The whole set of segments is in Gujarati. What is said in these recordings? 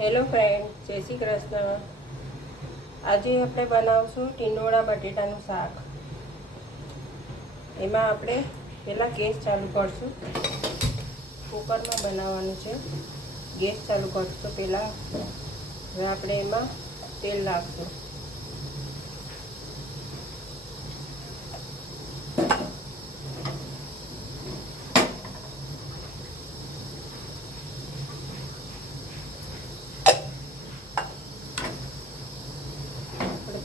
હેલો ફ્રેન્ડ, જય શ્રી કૃષ્ણ. આજે આપણે બનાવશું ટીંડોળા બટેટાનું શાક. એમાં આપણે પહેલાં ગેસ ચાલુ કરશું. કુકરમાં બનાવવાનું છે. ગેસ ચાલુ કરશું પહેલાં. હવે આપણે એમાં તેલ નાખશું.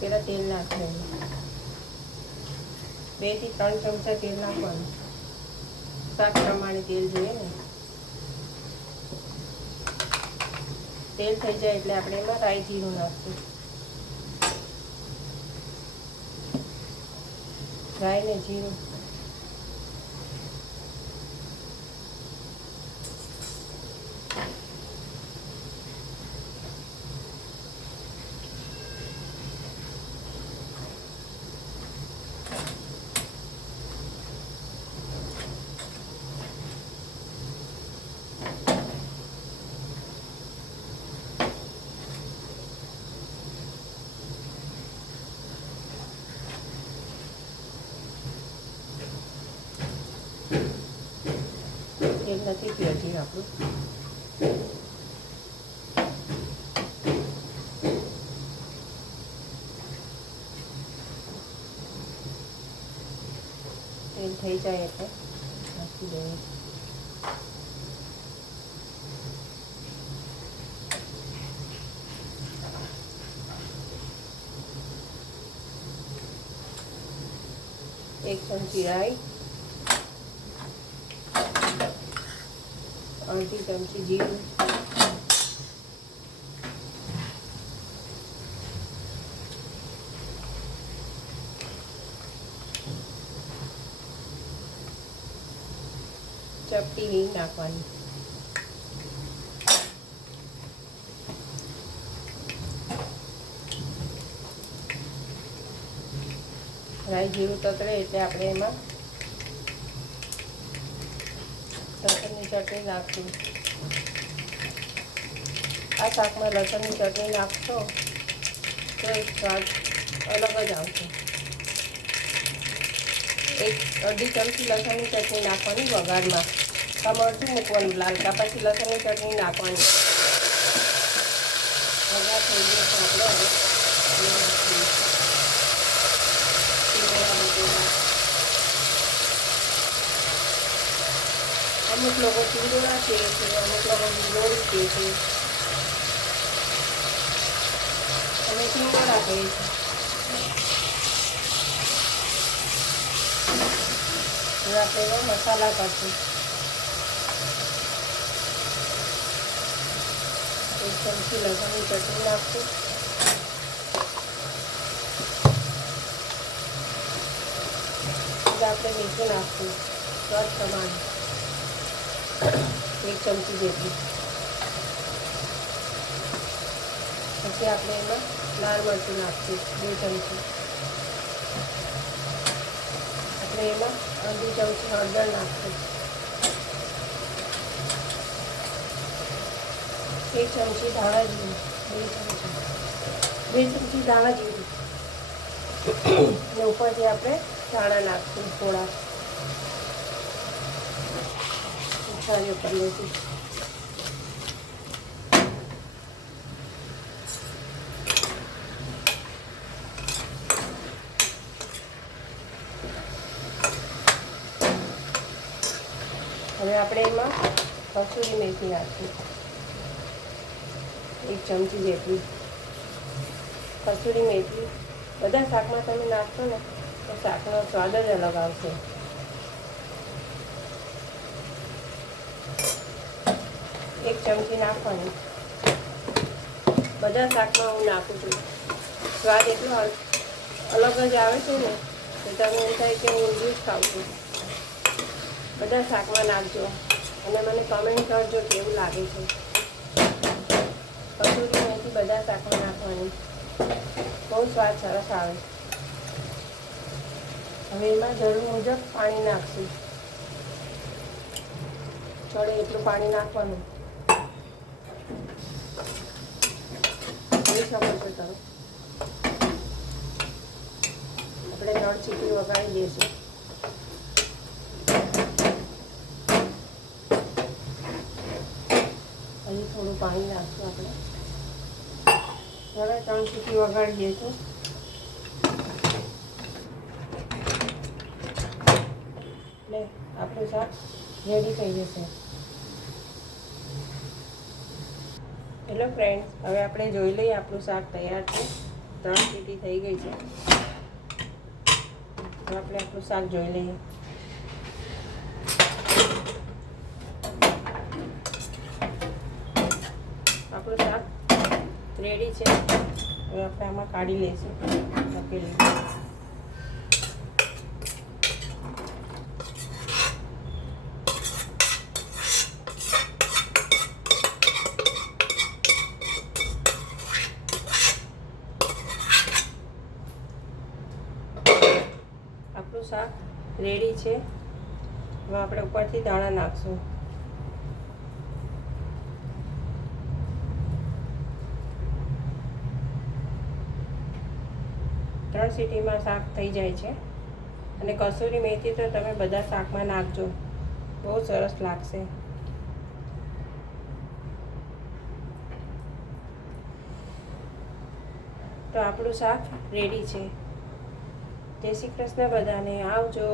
પહેલાં તેલ નાખવાનું, 2 થી 3 ચમચા તેલ નાખવાનું. શાક પ્રમાણે તેલ જોઈએ ને. તેલ થઈ જાય એટલે આપણે એમાં રાઈ જીરું નાખશું. રાઈ ને જીરું તેલ નથી પીવું હજી આપણું. તેલ થઈ જાય એટલે નાખી દઈએ. એક ચમચી રાઈ, અડધી ચમચી જીરું, ચપટી હિંગ નાખવાની. રાઈ જીરું તતડે એટલે આપણે એમાં લસણની ચટણી નાખશું. આ શાકમાં લસણની ચટણી નાખશો તો સ્વાદ અલગ જ આવશે. અડધી ચમચી લસણની ચટણી નાખવાની વઘારમાં. મરચું મૂકવાનું લાલકા, પછી લસણની ચટણી નાખવાની. વઘાર થઈ ગયો તો આપણે અમુક લોકો ટીંડોળા કહે છે, અમુક લોકો ટીંડોળી કહે છે. અમે ટીંડોળા કહીએ છીએ. હવે આપણે એમાં મસાલા કરશું. 1 ચમચી લસણની ચટણી નાખશું. આપણે મીઠું નાખશું સ્વાદ પ્રમાણે, 1 ચમચી જેટલી. પછી આપણે એમાં લાલ મરચું નાખશું 2 ચમચી. આપણે એમાં અડધી ચમચી હળદર નાખશું. 1 ચમચી ધાણા જીરું, 2 ચમચી ધાણા જીરું. અને ઉપરથી આપણે ધાણા નાખશું થોડા. સારી ઉપર લઈશું. હવે આપણે એમાં કસૂરી મેથી નાખીશું 1 ચમચી જેટલી. કસૂરી મેથી બધા શાકમાં તમે નાખશો ને તો શાકનો સ્વાદ જ અલગ આવશે. 1 ચમચી નાખવાની. બધા શાકમાં હું નાખું છું. સ્વાદ એટલો અલગ જ આવે છે ને તો તમે એમ થાય કે હું ઊંધિયું જ ખાઉં છું. બધા શાકમાં નાખજો અને મને કમેન્ટ કરજો કેવું લાગે છે. કસૂરી મેથી બધા શાકમાં નાખવાની. બહુ સ્વાદ સરસ આવે. હવે એમાં જરૂર મુજબ પાણી નાખશું. ચડે એટલું પાણી નાખવાનું. જોઈ શકો છો તમે. આપણે 3 સીટી વગાડી દઈશું. હજી થોડું પાણી નાખશું આપણે. હવે 3 સીટી વગાડી દઈશું. એટલે આપણું શાક રેડી થઈ જશે. હેલો ફ્રેન્ડ્સ, હવે આપણે જોઈ લઈએ આપણું શાક તૈયાર છે. 3 સીટી થઈ ગઈ છે. હવે આપણે આપણું શાક જોઈ લઈએ. આપણું શાક રેડી છે. હવે આપણે આમાં કાઢી લઈશું તપેલી. આપણું શાક રેડી છે. હવે આપણે ઉપરથી દાણા નાખશું. ત્રણ સીટીમાં શાક થઈ જાય છે. અને કસૂરી મેથી તો તમે બધા શાકમાં નાખજો, બહુ સરસ લાગશે. તો આપણું શાક રેડી છે. જય શ્રી કૃષ્ણ બધાને. આવજો.